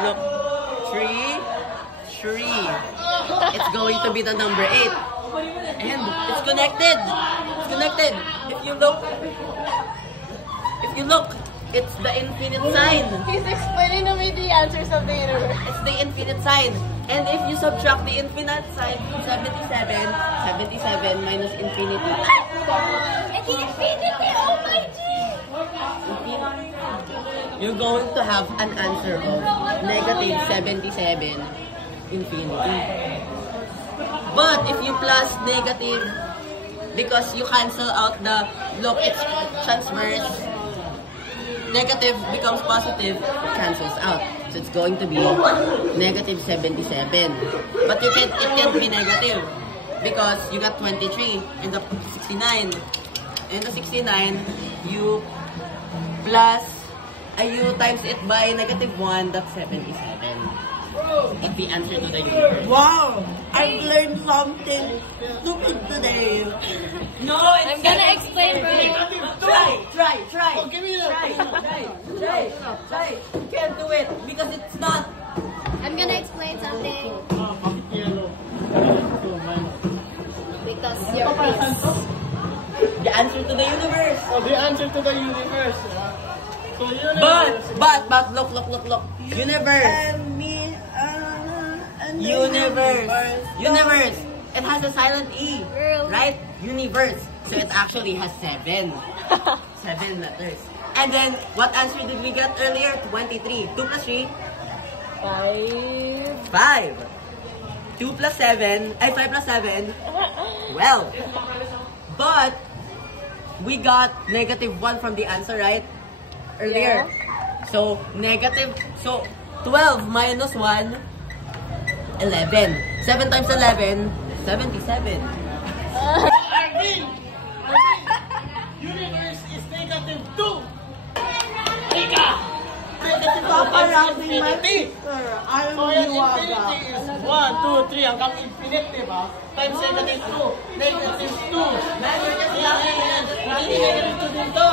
Look. 3, 3. It's going to be the number 8. And it's connected. It's connected. If you look, it's the infinite sign. He's explaining to me the answers of the universe. It's the infinite sign. And if you subtract the infinite sign from 77 minus infinity. It's infinity, oh my G! You're going to have an answer of negative 77 infinity. But if you plus negative, because you cancel out the, look, it's transverse, negative becomes positive, it cancels out. So it's going to be negative 77. But it can't be negative because you got 23 and the 69. And the 69, you plus, you times it by negative 1, that's 77. It's the answer to the universe. Wow! I've learned something stupid today. No, I'm gonna explain for you. Try. Oh, give me that. Try. You can't do it because it's not. I'm gonna explain something. Because you're pissed. The answer to the universe. Oh, the answer to the universe. So universe. But look. Universe. Universe. It has a silent E. Really? Right? Universe. So it actually has 7. 7 letters. And then, what answer did we get earlier? 23. 2 plus 3? 5. 2 plus 7, 5 plus 7, 12. But, we got negative 1 from the answer, right? Earlier. Yeah. So, 12 minus 1, 11. 7 times 11, 77. Arvin! Universe is negative 2. Ika! Negative 2 times infinity. So yan, infinity is 1, 2, 3 hanggang infinite, diba? Times negative 2. Negative 2. Yan. Hindi negative 2 dito.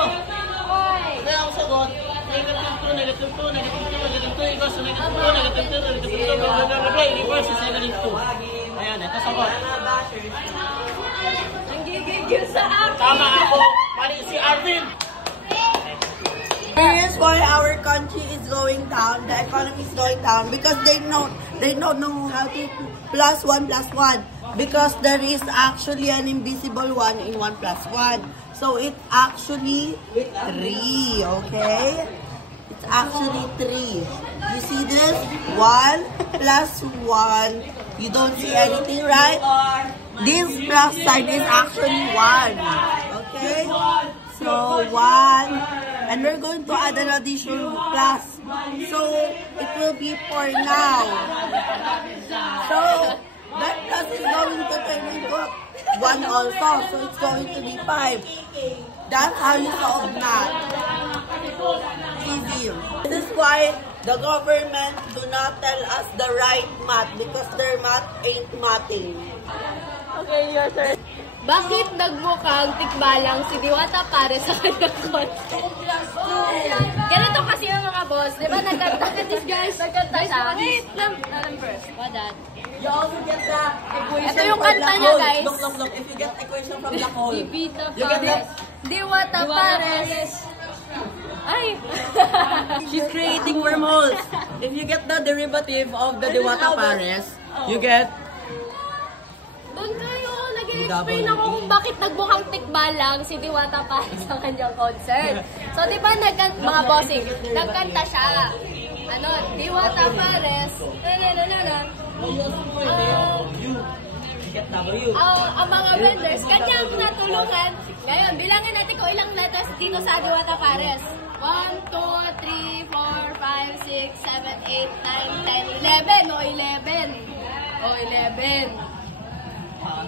Kaya ang sagot, negative 2, negative 2, negative 2, negative 2 equals to negative 2, negative 2, negative 2, blah, blah, blah, blah, universe is negative 2. Ayan, ito sagot. Nanggigigil sa akin. Tama ako. Mali si Arvin. Here's why our country is going down, the economy is going down, because they don't know how to plus 1 plus 1, because there is actually an invisible 1 in 1 plus 1. So it's actually 3, okay? It's actually 3. You see this? 1 plus 1. You don't see anything, right? This plus sign is actually 1. Okay? So 1. And we're going to add an additional plus. So it will be 4 now. So that plus is going to turn into 1 also. So it's going to be 5. That's how you solve math. Easy. This is why the government do not tell us the right math, because their math ain't mathing. Okay, your turn. Bakit nagmukhang tikbalang si Diwata para sa kanyang kotse? Ganito kasi yung mga boss. Di ba nagkanta siya? Wait lang. First. What that? You also get the equation. Ito yung kanta niya, guys. Look. If you get equation from black hole, Divita you get Pares. Diwata Pares. Ay! She's creating wormholes. If you get the derivative of the Diwata Pares, you get... Doon kayo, nag-explain ako kung bakit nagmukhang tikbalang si Diwata Pares sa kanyang concert. So, di ba, mga bossing, nagkanta siya. Ano, Diwata Pares, ang mga vendors, kanyang natulungan. Ngayon, bilangin natin kung ilang letters dito sa Diwata Pares. 1, 2, 3, 4, 5, 6, 7, 8, 9, 10, 11. O 11.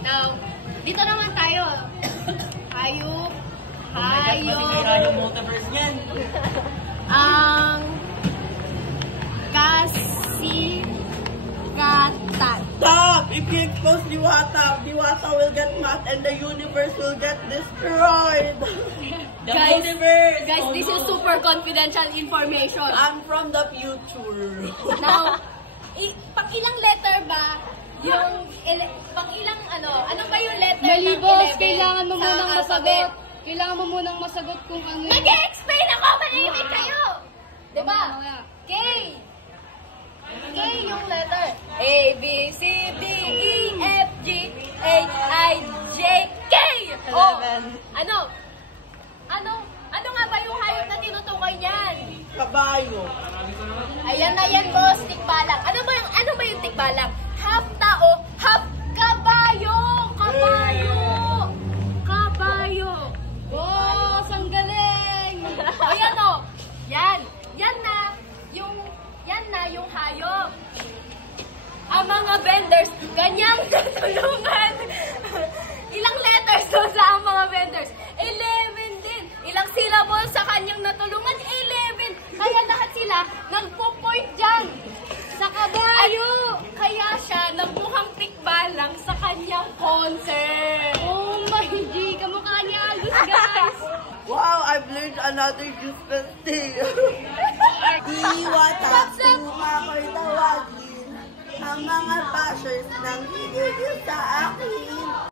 Now, dito naman tayo. Hayop. yung multiverse niyan. Ang kasikatan. Stop! If we expose Diwata, Diwata will get mad and the universe will get destroyed. Guys, this is super confidential information. I'm from the future. Now, pang ilang letter ba yung, pang ilang ano ba yung letter ng 11? Kailangan mo sa munang alphabet? masagot. Kailangan mo munang masagot kung ano yung... Nag-explain ako! Manimik kayo! Diba? K! K yung letter. A, B, C, D, E, F, G, H, I, J, K! Oh, ano nga ba yung hayop na tinutukoy niyan? Kabayo. Ayan na yan, boss. Tikbalang. Ano ba yung tikbalang? Half tao, half kabayo! Kabayo! Boss, ang galing! Ayan o. Yan na yung hayop. Ang mga vendors, kanyang natulungan. Ilang letters daw sa ang mga vendors? 11 din. Ilang syllable sa kanyang natulungan? 11. Kaya lahat sila nagpo-point dyan. Sa kabayo. Kaya siya nagmukhang tikbalang sa kanyang concert. Oh my G, kamukha niya Algus, guys! Wow, I've learned another useless thing. Diwata, kung ako'y tawagin, ang mga bashers nang higil sa akin.